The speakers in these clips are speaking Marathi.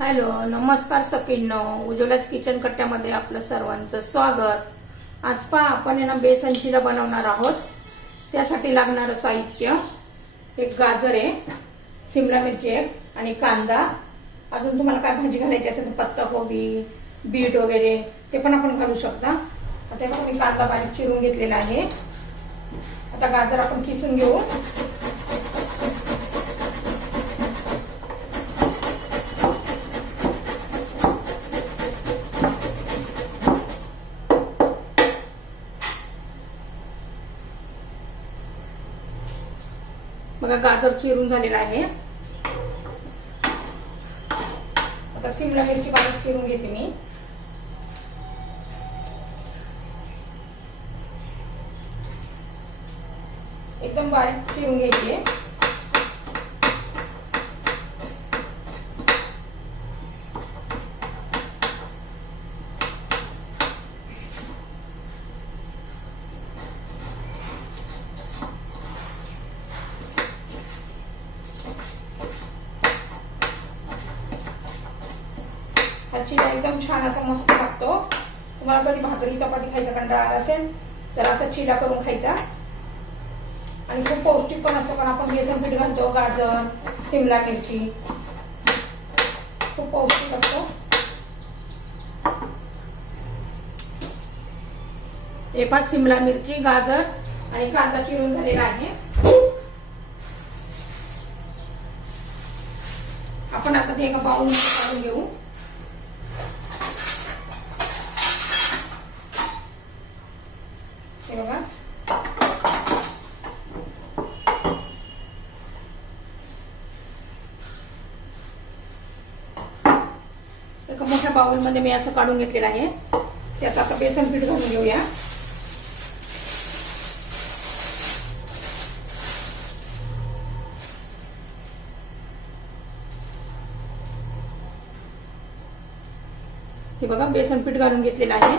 हॅलो, नमस्कार सखींनो. उज्ज्वलाच किचन कट्ट्यामध्ये आपलं सर्वांचं स्वागत. आज आपण बेसन चिला बनवणार आहोत. त्यासाठी लागणारं साहित्य: एक गाजर आहे, शिमला मिरची एक आणि कांदा. अजून तुम्हाला काय भाजी घालायची असेल तर पत्ताकोबी, बीट वगैरे ते पण आपण घालू शकता. आता मी कांदा बारीक चिरून घेतलेला आहे. आता गाजर आपण किसून घेऊ. बघा, गाजर चिरून झालेला आहे. आता शिमला मिरची बारीक चिरून घेते मी. एकदम बारीक चिरून घ्यायची आहे. हा चिला एकदम छान असा मस्त लागतो. तुम्हाला कधी भाकरी चपाती खायचा कंटाळा आला असेल तर असा चिला करून खायचा. आणि खूप पौष्टिक पण असतो, कारण आपण बेसन पीठ घालतो, गाजर, शिमला मिरची, खूप पौष्टिक असतो. हे पाच शिमला मिरची, गाजर आणि कांदा चिरून झालेला आहे. आपण आता ते एका बाउलमध्ये काढून घेऊ. हे बघा, एका मोठ्या बाउल मध्ये मी असं काढून घेतलेलं आहे. त्यात आता बेसन पीठ घालून घेऊया. हे बघा, बेसन पीठ घालून घेतलेलं आहे.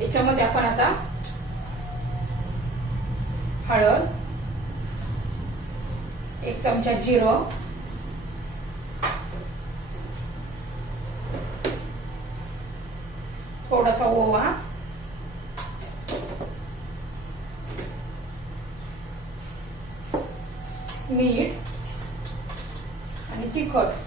याच्यामध्ये आपण आता हळद, एक चमचा जिरं, थोडासा ओवा, मीठ आणि तिखट.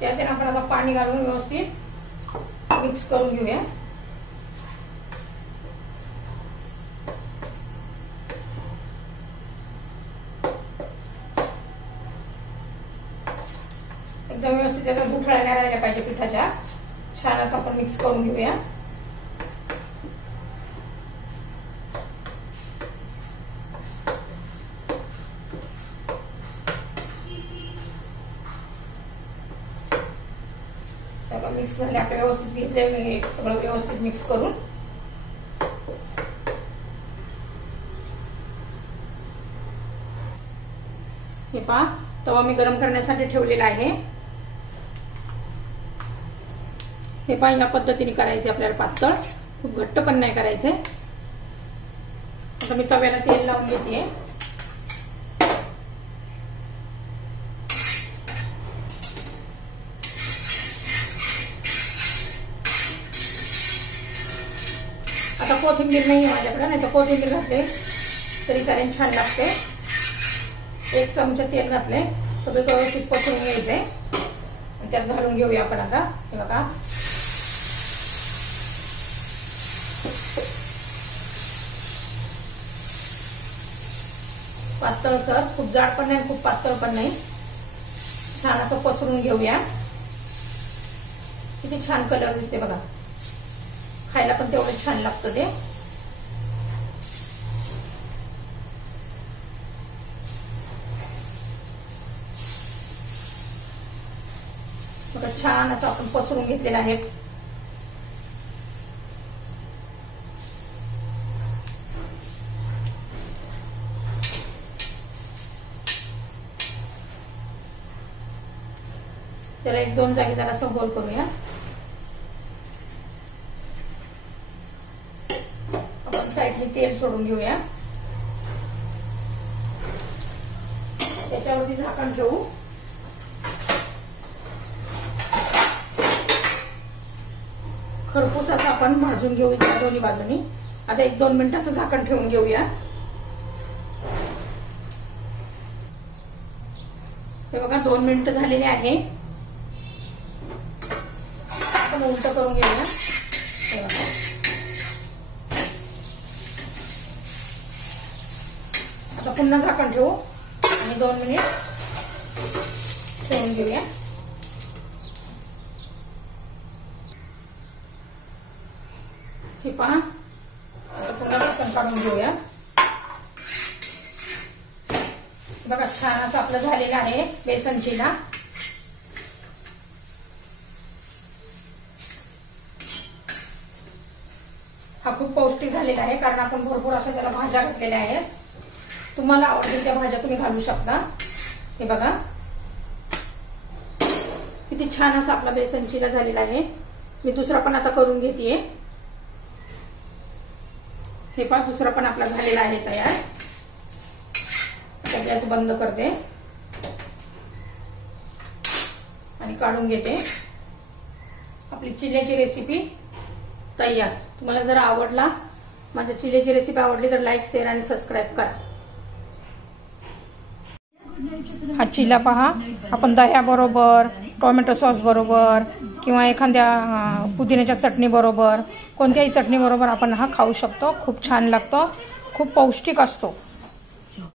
त्यात आपण आता पाणी घालून व्यवस्थित मिक्स करून घेऊया. एकदम व्यवस्थित त्याचा गुठळ्या नाही राहिल्या पाहिजे पिठाच्या. छान असं आपण मिक्स करून घेऊया. मिक्स झाले आपले, व्यवस्थित घेतले मी सगळं व्यवस्थित मिक्स करून. हे पहा, तवा मी गरम करण्यासाठी ठेवलेला आहे. हे पहा, या पद्धतीने करायचे आपल्याला. पातळ, खूप घट्ट पण नाही करायचे. आता मी तव्याला तेल लावून घेते. आता कोथिंबीर नाही आहे माझ्याकडे, नाही तर कोथिंबीर घातले तरी चालेल, छान लागते. एक चमचा तेल घातले, सगळे व्यवस्थित पसरून घ्यायचे. त्यात घालून घेऊया आपण आता. हे बघा, पातळ सर, खूप जाड पण नाही, खूप पातळ पण नाही. छान असं पसरून घेऊया. किती छान कलर दिसते बघा. खायला पण तेवढं छान लागतं ते. बघा, छान असं आपण पसरून घेतलेलं आहे. त्याला एक दोन जागी जरा असं होल करूया. साईडने तेल सोडून घेऊया. त्याच्यावरती झाकण ठेवू. खरपूस असं आपण भाजून घेऊया दोन्ही बाजूनी. आता 1-2 मिनिट असं झाकण ठेवून घेऊया. हे बघा 2 मिनिट झालेले आहे. आपण उलट करून घेऊया. हे बघा आता पुन्हा झाकण ठेवू आणि 2 मिनिट ठेवून घेऊया. हे पहा आता पुन्हा झाकण काढून घेऊया. बघा छान असं आपलं झालेलं आहे बेसन चिला. हा खूप पौष्टिक झालेला आहे कारण आपण भरपूर असं त्याला भाज्या घातलेल्या आहेत. तुम्हाला आवडतील त्या भाज्या तुम्ही घालू शकता. हे बघा किती छान असा आपला बेसन चिला झालेला आहे. मी दुसरा पण आता करून घेतेय. हे पहा दुसरा पण आपला झालेला आहे तयार. आता गॅस बंद करते आणि काढून घेते. आपली चिल्याची रेसिपी तयार. तुम्हाला जर आवडला माझ्या चिल्याची रेसिपी आवडली तर लाईक शेअर आणि सबस्क्राईब करा. हा चिला पहा आपण दह्याबरोबर, टोमॅटो सॉस बरोबर किंवा एखाद्या पुदिन्याच्या चटणी बरोबर, कोणत्याही चटणी बरोबर आपण हा खाऊ शकतो. खूप छान लागतो, खूप पौष्टिक असतो.